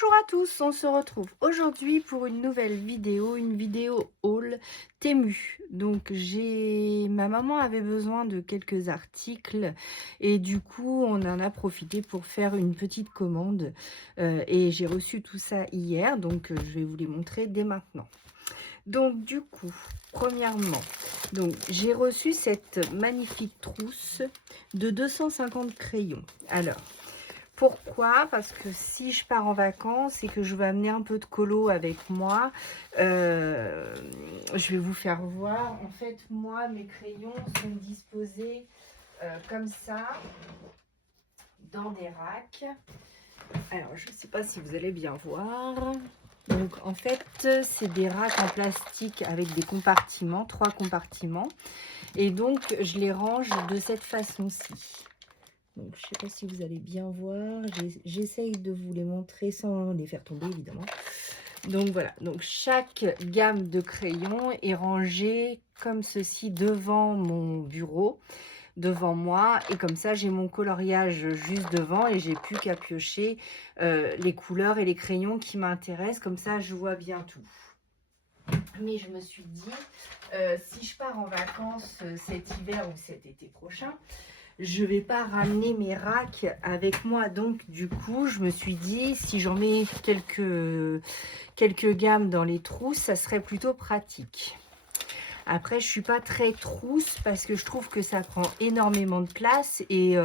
Bonjour à tous, on se retrouve aujourd'hui pour une nouvelle vidéo, une vidéo haul Temu. Donc ma maman avait besoin de quelques articles et du coup on en a profité pour faire une petite commande et j'ai reçu tout ça hier, donc je vais vous les montrer dès maintenant. Donc du coup, premièrement, donc j'ai reçu cette magnifique trousse de 250 crayons. Alors, pourquoi? Parce que si je pars en vacances et que je vais amener un peu de colo avec moi, je vais vous faire voir. En fait, moi, mes crayons sont disposés comme ça, dans des racks. Alors, je ne sais pas si vous allez bien voir. Donc, en fait, c'est des racks en plastique avec des compartiments, 3 compartiments. Et donc, je les range de cette façon-ci. Donc, je ne sais pas si vous allez bien voir. J'essaye de vous les montrer sans les faire tomber, évidemment. Donc, voilà. Donc, chaque gamme de crayons est rangée comme ceci devant mon bureau, devant moi. Et comme ça, j'ai mon coloriage juste devant et j'ai plus qu'à piocher les couleurs et les crayons qui m'intéressent. Comme ça, je vois bien tout. Mais je me suis dit, si je pars en vacances cet hiver ou cet été prochain, je vais pas ramener mes racks avec moi. Donc du coup je me suis dit, si j'en mets quelques gammes dans les trousses, ça serait plutôt pratique. Après, je suis pas très trousse parce que je trouve que ça prend énormément de place et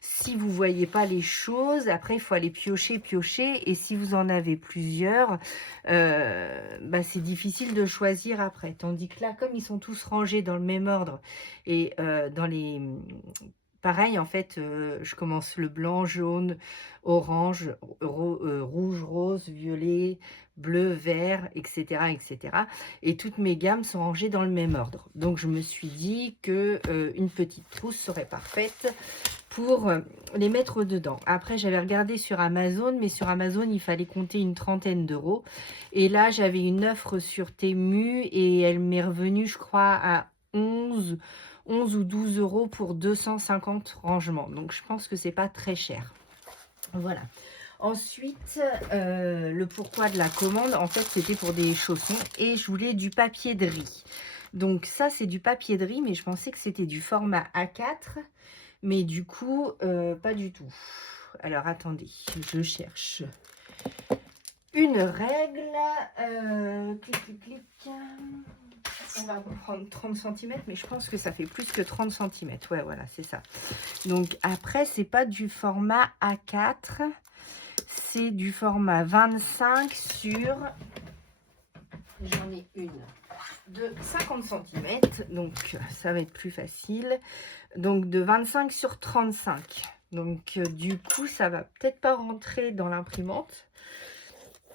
si vous voyez pas les choses, après il faut aller piocher et si vous en avez plusieurs, c'est difficile de choisir après. Tandis que là, comme ils sont tous rangés dans le même ordre et dans les pareil, en fait, je commence le blanc, jaune, orange, rouge, rose, violet, bleu, vert, etc., etc. Et toutes mes gammes sont rangées dans le même ordre. Donc, je me suis dit que une petite trousse serait parfaite pour les mettre dedans. Après, j'avais regardé sur Amazon, mais sur Amazon, il fallait compter une trentaine d'euros. Et là, j'avais une offre sur Temu et elle m'est revenue, je crois, à 11 ou 12 euros pour 250 rangements. Donc, je pense que c'est pas très cher. Voilà. Ensuite, le pourquoi de la commande, en fait, c'était pour des chaussons et je voulais du papier de riz. Donc, ça, c'est du papier de riz, mais je pensais que c'était du format A4. Mais du coup, pas du tout. Alors, attendez, je cherche une règle. Clic, clic, clic. On va prendre 30 cm, mais je pense que ça fait plus que 30 cm. Ouais, voilà, c'est ça. Donc, après, c'est pas du format A4. C'est du format 25 sur... J'en ai une de 50 cm. Donc, ça va être plus facile. Donc, de 25 sur 35. Donc, du coup, ça va peut-être pas rentrer dans l'imprimante.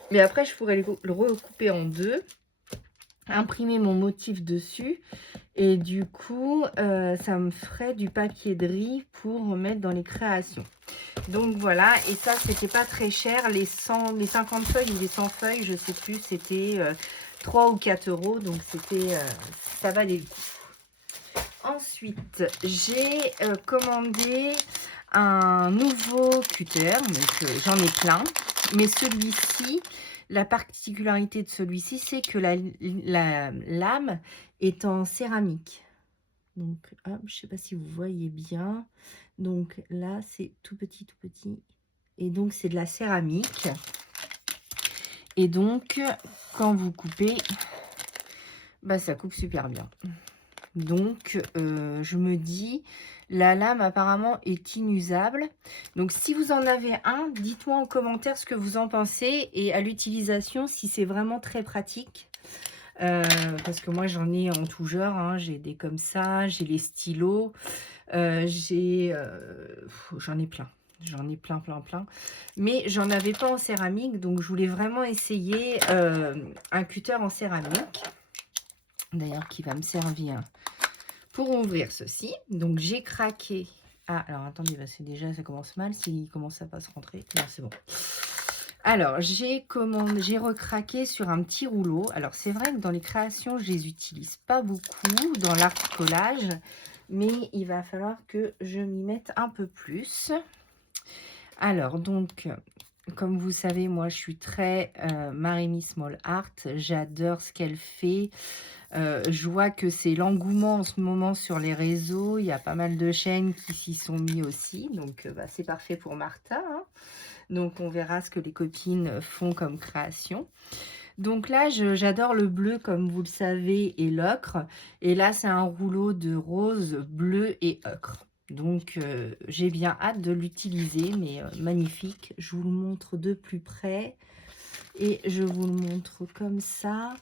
Mais après, je pourrais le recouper en deux. Imprimer mon motif dessus et du coup ça me ferait du papier de riz pour mettre dans les créations. Donc voilà, et ça c'était pas très cher, les 50 feuilles ou les 100 feuilles, je sais plus, c'était 3 ou 4 euros, donc c'était ça valait le coup. Ensuite j'ai commandé un nouveau cutter, donc j'en ai plein, mais celui-ci, la particularité de celui-ci, c'est que la lame est en céramique. Donc, hop, je ne sais pas si vous voyez bien. Donc là, c'est tout petit, tout petit. Et donc, c'est de la céramique. Et donc, quand vous coupez, ça coupe super bien. Donc, je me dis, la lame apparemment est inusable. Donc, si vous en avez un, dites-moi en commentaire ce que vous en pensez et à l'utilisation, si c'est vraiment très pratique. Parce que moi, j'en ai en tout genre. Hein. J'ai des comme ça, j'ai les stylos, j'en ai plein. J'en ai plein. Mais j'en avais pas en céramique, donc je voulais vraiment essayer un cutter en céramique. D'ailleurs, qui va me servir pour ouvrir ceci. Donc j'ai craqué. Ah, alors attendez, c'est déjà, ça commence mal. S'il commence à pas se rentrer. Non, c'est bon. Alors, j'ai recraqué sur un petit rouleau. Alors, c'est vrai que dans les créations, je les utilise pas beaucoup dans l'art collage. Mais il va falloir que je m'y mette un peu plus. Alors, donc, comme vous savez, moi, je suis très Maremy Small Art. J'adore ce qu'elle fait. Je vois que c'est l'engouement en ce moment sur les réseaux. Il y a pas mal de chaînes qui s'y sont mis aussi. Donc, bah, c'est parfait pour Martha, hein. Donc, on verra ce que les copines font comme création. Donc là, j'adore le bleu, comme vous le savez, et l'ocre. Et là, c'est un rouleau de rose, bleu et ocre. Donc, j'ai bien hâte de l'utiliser, mais magnifique. Je vous le montre de plus près. Et je vous le montre comme ça.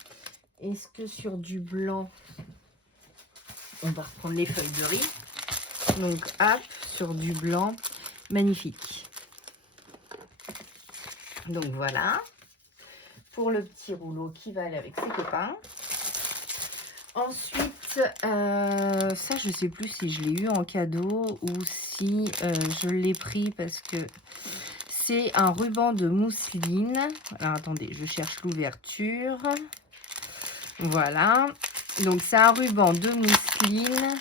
Est-ce que sur du blanc, on va reprendre les feuilles de riz. Donc, hop, sur du blanc, magnifique. Donc, voilà. Pour le petit rouleau qui va aller avec ses copains. Ensuite, ça, je sais plus si je l'ai eu en cadeau ou si je l'ai pris parce que c'est un ruban de mousseline. Alors, attendez, je cherche l'ouverture. Voilà. Donc, c'est un ruban de mousseline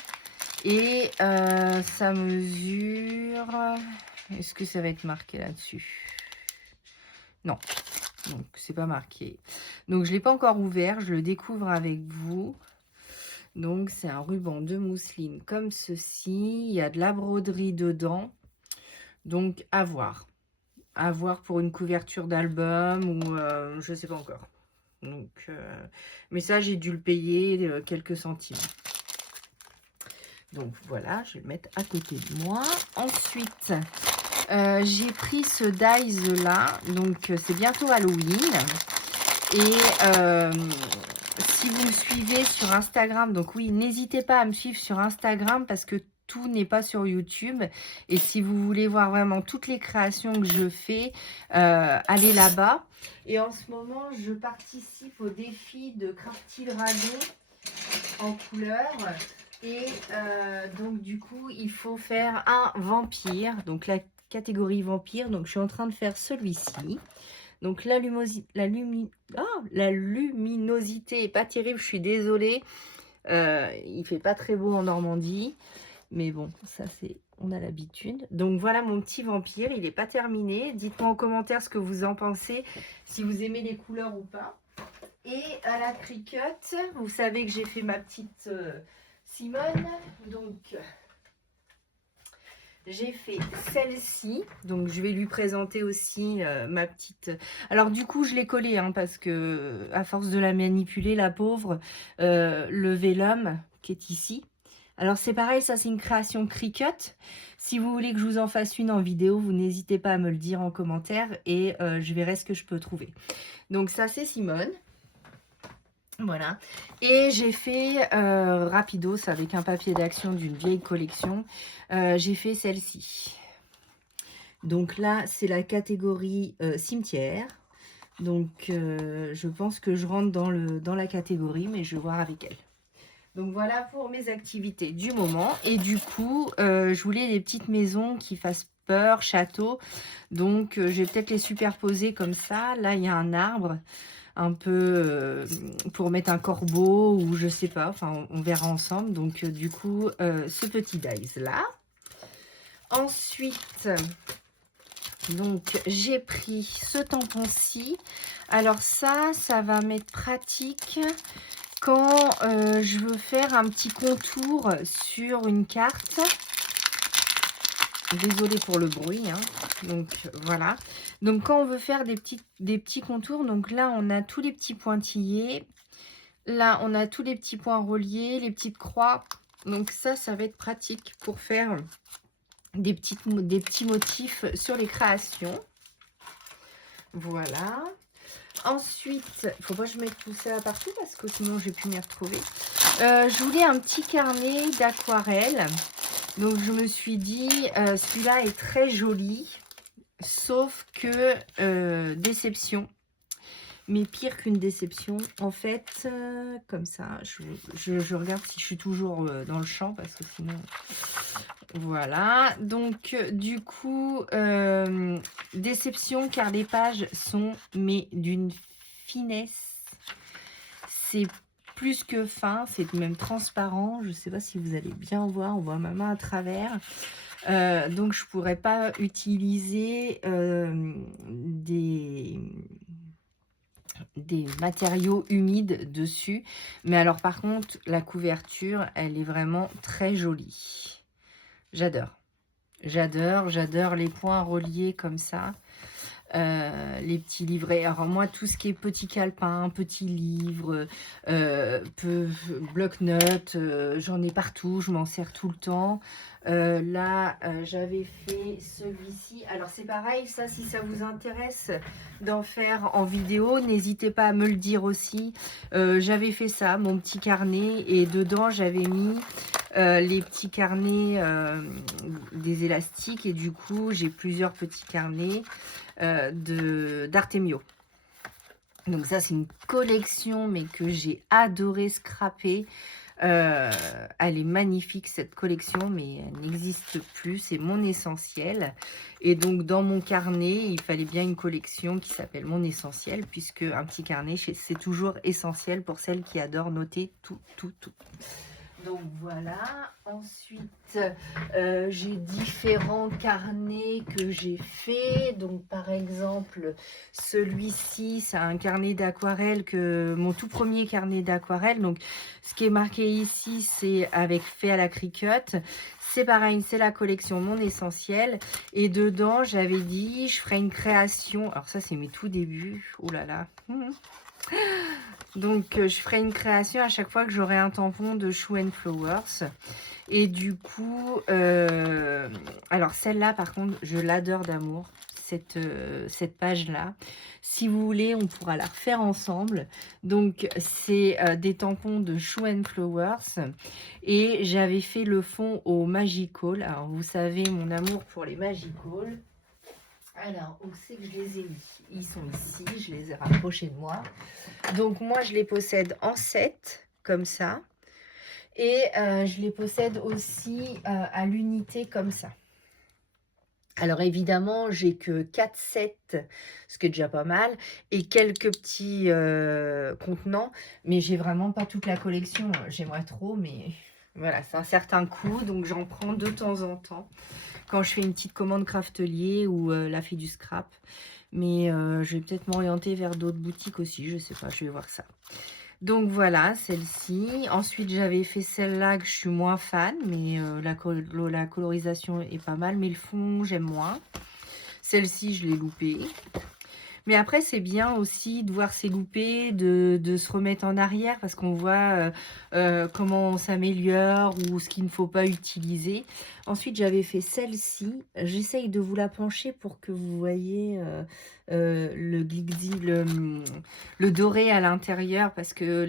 et ça mesure... Est-ce que ça va être marqué là-dessus? Non. Donc, c'est pas marqué. Donc, je ne l'ai pas encore ouvert. Je le découvre avec vous. Donc, c'est un ruban de mousseline comme ceci. Il y a de la broderie dedans. Donc, à voir. À voir pour une couverture d'album ou je ne sais pas encore. Donc, mais ça, j'ai dû le payer quelques centimes. Donc, voilà, je vais le mettre à côté de moi. Ensuite, j'ai pris ce dies là. Donc, c'est bientôt Halloween. Et si vous me suivez sur Instagram, donc oui, n'hésitez pas à me suivre sur Instagram parce que tout n'est pas sur YouTube. Et si vous voulez voir vraiment toutes les créations que je fais, allez là-bas. Et en ce moment, je participe au défi de Crafty Dragon en couleur. Et donc, du coup, il faut faire un vampire. Donc, la catégorie vampire. Donc, je suis en train de faire celui-ci. Donc la luminosité est pas terrible, je suis désolée. Il fait pas très beau en Normandie. Mais bon, ça c'est, on a l'habitude. Donc voilà mon petit vampire, il n'est pas terminé. Dites-moi en commentaire ce que vous en pensez, si vous aimez les couleurs ou pas. Et à la Cricut, vous savez que j'ai fait ma petite Simone. Donc... j'ai fait celle-ci, donc je vais lui présenter aussi ma petite... Alors du coup, je l'ai collée, hein, parce que à force de la manipuler, la pauvre, le vélum qui est ici. Alors c'est pareil, ça c'est une création Cricut. Si vous voulez que je vous en fasse une en vidéo, vous n'hésitez pas à me le dire en commentaire et je verrai ce que je peux trouver. Donc ça c'est Simone. Voilà, et j'ai fait rapidos avec un papier d'action d'une vieille collection. J'ai fait celle-ci. Donc là, c'est la catégorie cimetière. Donc je pense que je rentre dans la catégorie, mais je vais voir avec elle. Donc voilà pour mes activités du moment. Et du coup, je voulais des petites maisons qui fassent peur, château. Donc je vais peut-être les superposer comme ça. Là, il y a un arbre. Un peu pour mettre un corbeau ou je sais pas, enfin on verra ensemble. Donc du coup ce petit dies là. Ensuite donc j'ai pris ce tampon-ci. Alors ça va m'être pratique quand je veux faire un petit contour sur une carte. Désolée pour le bruit, hein. Donc voilà. Donc quand on veut faire des petits contours, donc là on a tous les petits pointillés. Là on a tous les petits points reliés, les petites croix. Donc ça va être pratique pour faire des petits motifs sur les créations. Voilà. Ensuite, il ne faut pas que je mette tout ça partout parce que sinon j'ai pu m'y retrouver. Je voulais un petit carnet d'aquarelle. Donc je me suis dit, celui-là est très joli, sauf que déception. Mais pire qu'une déception, en fait, comme ça, je regarde si je suis toujours dans le champ, parce que sinon, voilà. Donc du coup, déception car les pages sont, mais d'une finesse, c'est plus que fin, c'est même transparent. Je ne sais pas si vous allez bien voir, on voit ma main à travers. Donc je pourrais pas utiliser des matériaux humides dessus. Mais alors par contre, la couverture, elle est vraiment très jolie. J'adore. J'adore les points reliés comme ça. Les petits livrets. Alors moi, tout ce qui est petit calepin, petit livre, bloc-notes, j'en ai partout, je m'en sers tout le temps. Là, j'avais fait celui-ci. Alors c'est pareil, ça, si ça vous intéresse d'en faire en vidéo, n'hésitez pas à me le dire aussi. J'avais fait ça, mon petit carnet, et dedans, j'avais mis les petits carnets des élastiques, et du coup, j'ai plusieurs petits carnets d'Artemio. Donc ça, c'est une collection, mais que j'ai adoré scraper. Elle est magnifique, cette collection, mais elle n'existe plus. C'est mon essentiel. Et donc, dans mon carnet, il fallait bien une collection qui s'appelle mon essentiel, puisque un petit carnet, c'est toujours essentiel pour celles qui adorent noter tout. Donc voilà, ensuite j'ai différents carnets que j'ai fait. Donc par exemple, celui-ci, c'est un carnet d'aquarelle, mon tout premier carnet d'aquarelle. Donc ce qui est marqué ici, c'est avec fait à la Cricut. C'est pareil, c'est la collection Mon Essentiel. Et dedans, j'avais dit, je ferai une création. Alors ça, c'est mes tout débuts. Oh là là. Donc, je ferai une création à chaque fois que j'aurai un tampon de Shoe and Flowers. Et du coup, alors celle-là, par contre, je l'adore d'amour, cette page-là. Si vous voulez, on pourra la refaire ensemble. Donc, c'est des tampons de Shoe and Flowers. Et j'avais fait le fond au Magical. Alors, vous savez, mon amour pour les Magical. Alors, où c'est que je les ai mis? Ils sont ici, je les ai rapprochés de moi. Donc, moi, je les possède en 7, comme ça. Et je les possède aussi à l'unité, comme ça. Alors, évidemment, j'ai que 4 sets, ce qui est déjà pas mal, et quelques petits contenants. Mais j'ai vraiment pas toute la collection. J'aimerais trop, mais voilà, c'est un certain coût. Donc, j'en prends de temps en temps, quand je fais une petite commande Craftelier ou la fille du scrap. Mais je vais peut-être m'orienter vers d'autres boutiques aussi, je sais pas, je vais voir ça. Donc voilà, celle-ci. Ensuite, j'avais fait celle-là que je suis moins fan, mais la colorisation est pas mal, mais le fond, j'aime moins. Celle-ci, je l'ai loupée. Mais après, c'est bien aussi de voir ces loupés, de se remettre en arrière, parce qu'on voit comment on s'améliore ou ce qu'il ne faut pas utiliser. Ensuite, j'avais fait celle-ci. J'essaye de vous la pencher pour que vous voyez le glitzy, le doré à l'intérieur, parce que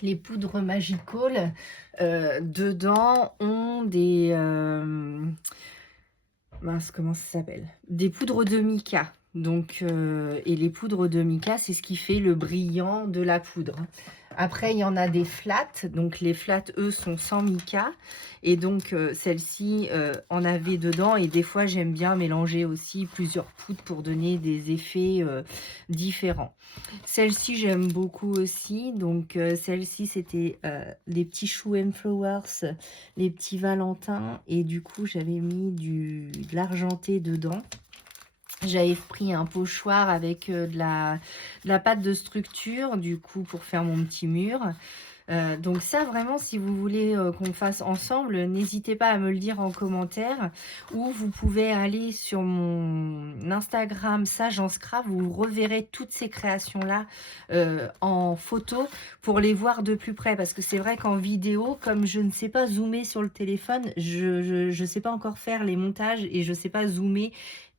les poudres Magical dedans ont des... mince, comment ça s'appelle? Des poudres de mica. Donc, et les poudres de mica, c'est ce qui fait le brillant de la poudre. Après, il y en a des flats. Donc, les flats, eux, sont sans mica. Et donc, celle-ci en avait dedans. Et des fois, j'aime bien mélanger aussi plusieurs poudres pour donner des effets différents. Celle-ci, j'aime beaucoup aussi. Donc, celle-ci, c'était les petits Shoe and Flowers, les petits Valentins. Et du coup, j'avais mis de l'argenté dedans. J'avais pris un pochoir avec de la pâte de structure, du coup, pour faire mon petit mur. Donc ça, vraiment, si vous voulez qu'on fasse ensemble, n'hésitez pas à me le dire en commentaire. Ou vous pouvez aller sur mon Instagram, Sage en Scrap. Vous reverrez toutes ces créations-là en photo pour les voir de plus près. Parce que c'est vrai qu'en vidéo, comme je ne sais pas zoomer sur le téléphone, je ne sais pas encore faire les montages et je ne sais pas zoomer.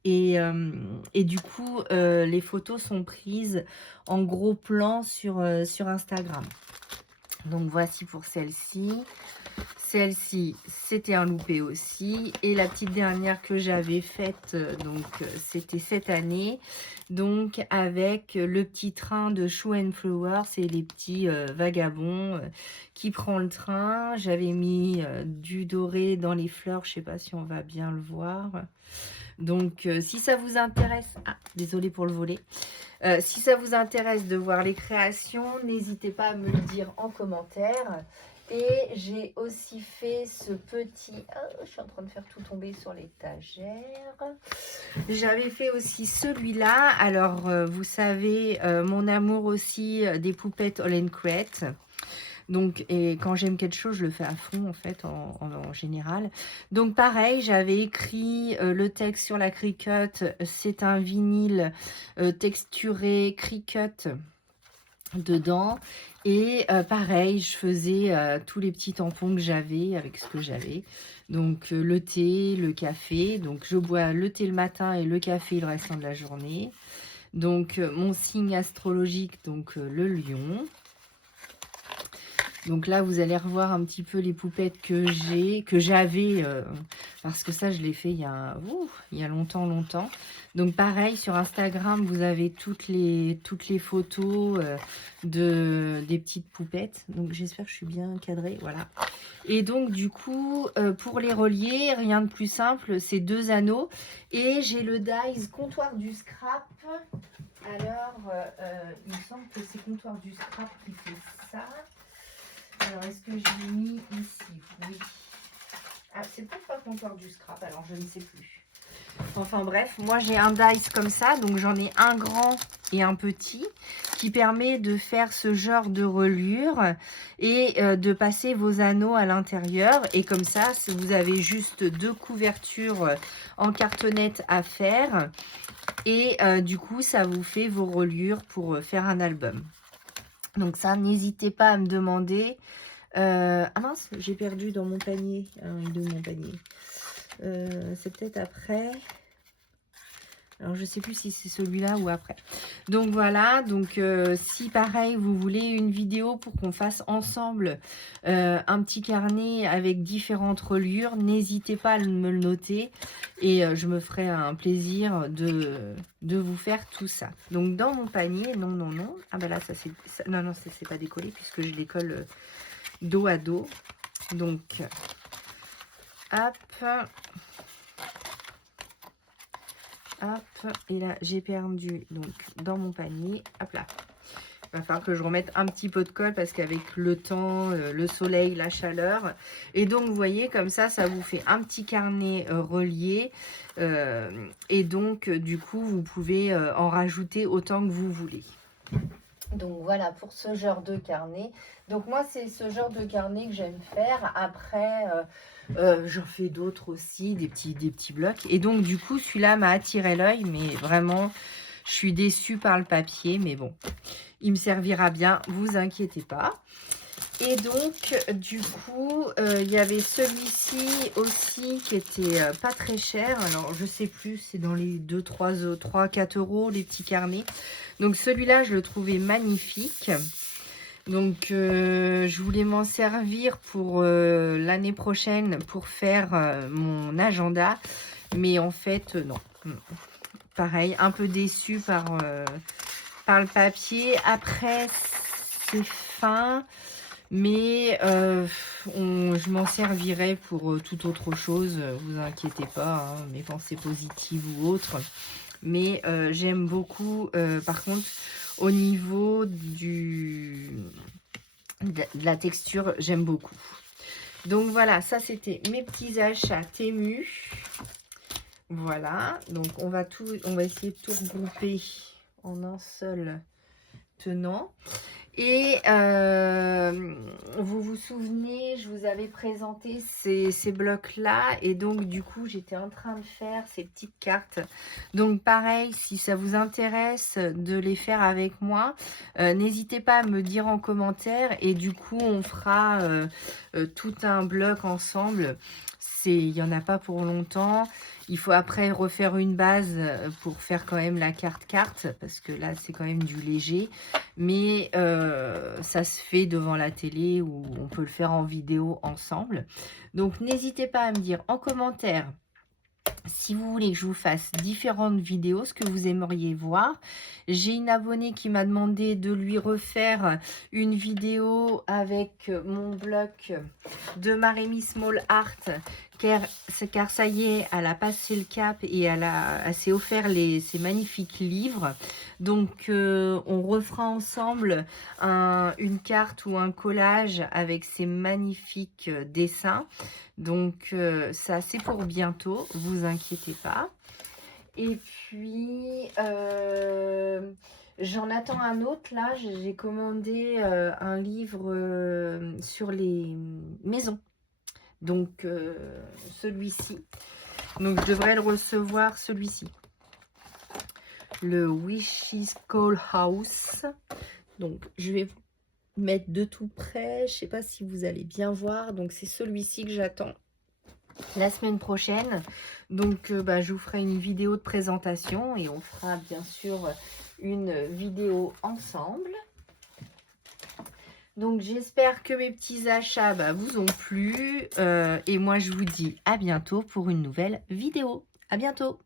Et du coup, les photos sont prises en gros plan sur Instagram. Donc voici pour celle-ci. Celle-ci, c'était un loupé aussi. Et la petite dernière que j'avais faite, donc c'était cette année. Donc avec le petit train de Shoe and Flowers et les petits vagabonds qui prend le train. J'avais mis du doré dans les fleurs. Je ne sais pas si on va bien le voir. Donc, si ça vous intéresse... Ah, désolée pour le volet. Si ça vous intéresse de voir les créations, n'hésitez pas à me le dire en commentaire. Et j'ai aussi fait ce petit... Oh, je suis en train de faire tout tomber sur l'étagère. J'avais fait aussi celui-là. Alors, vous savez, mon amour aussi des poupettes All & Create. Donc, et quand j'aime quelque chose, je le fais à fond, en fait, en général. Donc, pareil, j'avais écrit le texte sur la Cricut. C'est un vinyle texturé Cricut dedans. Et pareil, je faisais tous les petits tampons que j'avais avec ce que j'avais. Donc, le thé, le café. Donc, je bois le thé le matin et le café le restant de la journée. Donc, mon signe astrologique, donc le lion. Donc là, vous allez revoir un petit peu les poupettes que j'avais, parce que ça, je l'ai fait il y a longtemps. Donc pareil, sur Instagram, vous avez toutes les photos des petites poupettes. Donc j'espère que je suis bien cadrée, voilà. Et donc du coup, pour les relier, rien de plus simple, c'est 2 anneaux. Et j'ai le dies comptoir du scrap. Alors, il me semble que c'est comptoir du scrap qui fait ça. Alors, est-ce que je l'ai mis ici? Oui. Ah, c'est peut-être pas le comptoir du scrap, alors je ne sais plus. Enfin bref, moi j'ai un dice comme ça, donc j'en ai un grand et un petit qui permet de faire ce genre de reliure et de passer vos anneaux à l'intérieur. Et comme ça, vous avez juste 2 couvertures en cartonnette à faire. Et du coup, ça vous fait vos reliures pour faire un album. Donc ça, n'hésitez pas à me demander. Ah mince, j'ai perdu dans mon panier. De mon panier. C'est peut-être après. Alors je sais plus si c'est celui-là ou après. Donc voilà, donc si pareil vous voulez une vidéo pour qu'on fasse ensemble un petit carnet avec différentes reliures, n'hésitez pas à me le noter et je me ferai un plaisir de vous faire tout ça. Donc dans mon panier, non. Ah ben là ça c'est non ça c'est pas décollé puisque je décolle dos à dos. Donc hop. Hop, et là j'ai perdu donc dans mon panier, hop là. Il va falloir que je remette un petit peu de colle parce qu'avec le temps, le soleil, la chaleur. Et donc vous voyez comme ça vous fait un petit carnet relié. Et donc du coup vous pouvez en rajouter autant que vous voulez. Donc voilà pour ce genre de carnet. Donc moi c'est ce genre de carnet que j'aime faire. Après j'en fais d'autres aussi, des petits blocs. Et donc du coup celui-là m'a attiré l'œil, mais vraiment je suis déçue par le papier. Mais bon, il me servira bien, vous inquiétez pas. Et donc du coup il y avait celui-ci aussi qui était pas très cher. Alors je sais plus, c'est dans les 3-4 euros les petits carnets. Donc celui-là je le trouvais magnifique. Donc je voulais m'en servir pour l'année prochaine pour faire mon agenda. Mais en fait non. Pareil, un peu déçue par le papier. Après c'est fin. Mais je m'en servirai pour toute autre chose, vous inquiétez pas, hein, mes pensées positives ou autres. Mais j'aime beaucoup, par contre, au niveau de la texture, j'aime beaucoup. Donc voilà, ça c'était mes petits achats Temu. Voilà, donc on va essayer de tout regrouper en un seul tenant. Et vous vous souvenez, je vous avais présenté ces blocs-là. Et donc, du coup, j'étais en train de faire ces petites cartes. Donc, pareil, si ça vous intéresse de les faire avec moi, n'hésitez pas à me dire en commentaire. Et du coup, on fera tout un bloc ensemble. Il n'y en a pas pour longtemps. Il faut après refaire une base pour faire quand même la carte, parce que là, c'est quand même du léger. Mais ça se fait devant la télé ou on peut le faire en vidéo ensemble. Donc, n'hésitez pas à me dire en commentaire si vous voulez que je vous fasse différentes vidéos, ce que vous aimeriez voir. J'ai une abonnée qui m'a demandé de lui refaire une vidéo avec mon bloc de Marémy Small Art car ça y est, elle a passé le cap et elle s'est offert ces magnifiques livres. Donc, on refera ensemble une carte ou un collage avec ces magnifiques dessins. Donc, ça, c'est pour bientôt, vous inquiétez pas. Et puis, j'en attends un autre. Là, j'ai commandé un livre sur les maisons. Donc, celui-ci. Donc, je devrais le recevoir, celui-ci. Le Wishes Call House. Donc, je vais vous mettre de tout près. Je ne sais pas si vous allez bien voir. Donc, c'est celui-ci que j'attends la semaine prochaine. Donc, je vous ferai une vidéo de présentation et on fera bien sûr une vidéo ensemble. Donc, j'espère que mes petits achats vous ont plu. Et moi, je vous dis à bientôt pour une nouvelle vidéo. À bientôt!